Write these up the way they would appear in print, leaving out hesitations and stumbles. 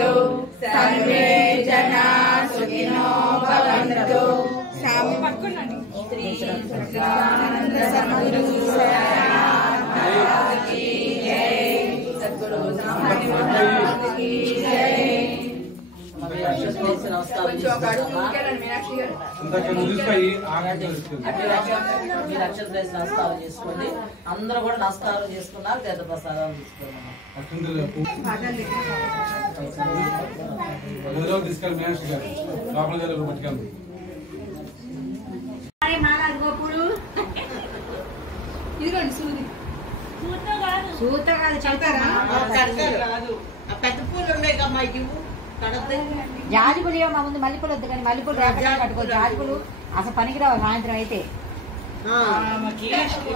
सर्वे जना सुखिनो भवन्तु। श्री सच्चिदानंद सद्गुरु महाराज की जय। सद्गुरु महाराज की जय। నమస్కారం చేసుకోండి. అందరూ కూడా నమస్కారం చేసుకున్నారు. తీర్థ ప్రసాదాలు పెద్ద పూలు ఉన్నాయి కమ్మా. జాజిపులు మా ముందు మల్లెపూలు వద్దు కానీ మల్లెపూలు రేపటి కట్టుకో. జాజిపులు అసలు పనికిరావు సాయంత్రం అయితే.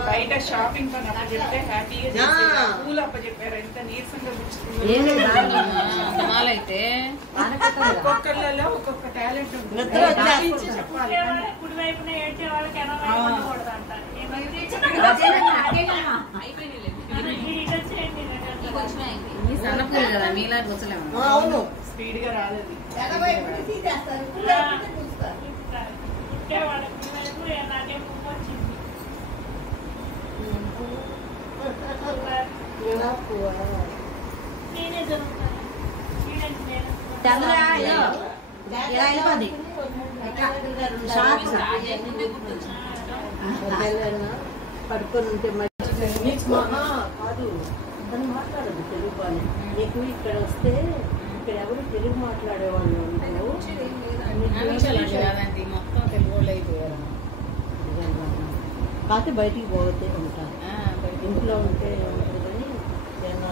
బయట షాపింగ్ పని అప్పచెప్తే హ్యాపీగా పూలు అప్పచెప్పారు. ఎంత నీరసంగా అయితే ఒక్కొక్కళ్ళలో ఒక్కొక్క టాలెంట్ ఉంటుంది. చెప్పాలి కుడివైపున ఏడ్చే వాళ్ళకి సన్నపూలు కదా మీలాంటి వచ్చలేము. అవును స్పీడ్ గా రాలేదు. పడుకొని ఉంటే కాదు తను మాట్లాడదు తెలుగు పని. నీకు ఇక్కడ వస్తే ఇక్కడ ఎవరు తెలుగు మాట్లాడేవాళ్ళు ఉంటారు. మొత్తం తెలుగు అయిపోయారు. కాకపోతే బయటికి పోతే ఉంటారు. ఇంట్లో ఉంటే ఉంటుంది. కానీ నేను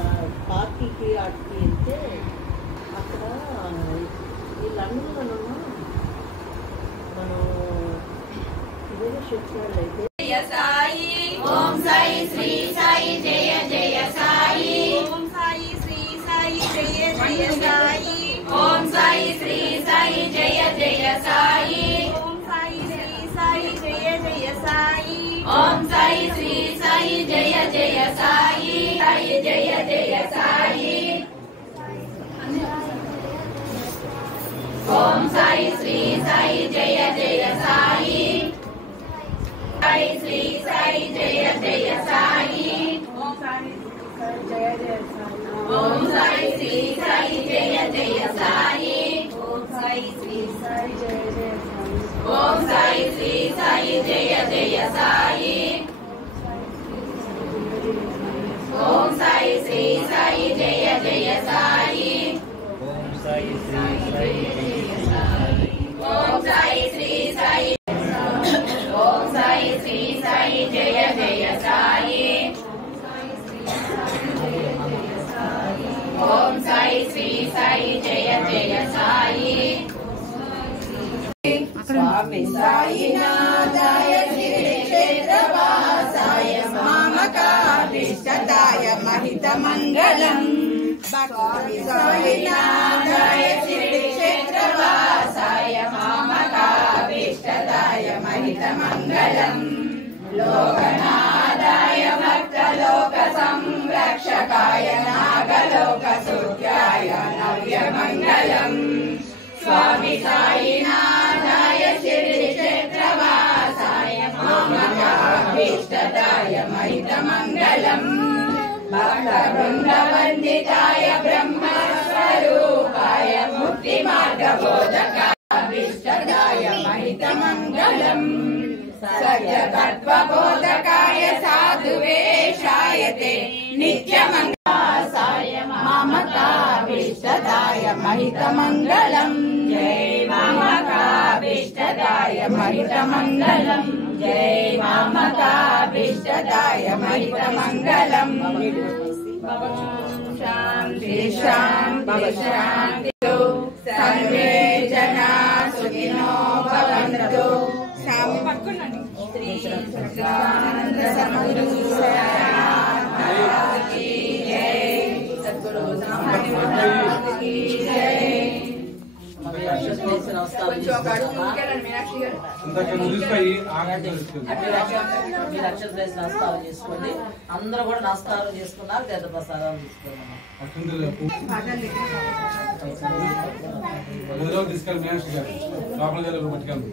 పార్టీకి ఆటికి వెళ్తే అక్కడ వీళ్ళందరూ మనం ఇదే చెప్తారు. అయితే సాయి ఓం సాయి శ్రీ సాయి జయ జయ సాయి. ఓం సాయి శ్రీ సాయి జయ జయ సాయి. ఓం సాయి శ్రీ సాయి జయ జయ సాయి. ఓం సాయి శ్రీ సాయి జయ జయ సాయి. ఓం సాయి శ్రీ సాయి జయ జయ సాయి. సాయి జయ జయ సాయి. ఓం సాయి శ్రీ సాయి జయ జయ సాయి. సాయి శ్రీ సాయి జయ జయ సాయి. ఓం సాయి శ్రీ సాయి జయ జయ సాయి. ఓం సాయి శ్రీ సాయి జయ జయ సాయి. ఓం సాయి శ్రీ సాయి జయ జయ సాయి. ఓం సాయి శ్రీ సాయి జయ జయ సాయి. ఓం సాయి శ్రీ సాయి జయ సాయి. ఓం సాయి శ్రీ సాయి. ఓం సాయి శ్రీ సాయి జయ జయ సాయి. ఓం సాయి శ్రీ సాయి జయ జయ సాయి. స్వామి సాయినాథాయ శ్రీ క్షేత్రవాసాయ మామకాభీష్టదాయ మహిత మంగళం. స్వామి సాయినాథాయ శ్రీ క్షేత్రవాసాయ మామకాభీష్టదాయ మహిత మంగళం. లోకనాథాయ భక్తలోక సంరక్షకాయ నాగలోక సూర్యాయ నవ్య మంగళం. స్వామి సాయినాథాయ శ్రీ క్షేత్రవాసాయ మామకాభీష్టదాయ మహిత మంగళం. భక్త బృందవందితాయ బ్రహ్మస్వరూపాయ ముక్తి మార్గబోధకాభీష్టదాయ మహిత మంగళం. సత్యతత్వబోధకాయ సాధువేషాయతే నిత్యమంగళాయ మామకాభీష్టదాయ మహిత మంగళం. జై మామకాభీష్టదాయ మహిత మంగళం. జై మామకాభీష్టదాయ మహిత మంగళం. శాంతి శాంతి శాంతి. సర్వే జనా సుఖినో భవంతు. శ్రీ సచ్చిదానంద సద్గురు महाराज की जय। सद्गुरु महाराज की जय। నమస్కారం చేసుకోండి. అందరూ కూడా నమస్కారం చేసుకున్నారు. తీర్థ ప్రసాదాలు తీసుకున్నాం. గదిలో తీసుకెళ్ళి మేనేజర్ గారు లోపల గదిలో పట్టుకెళ్ళి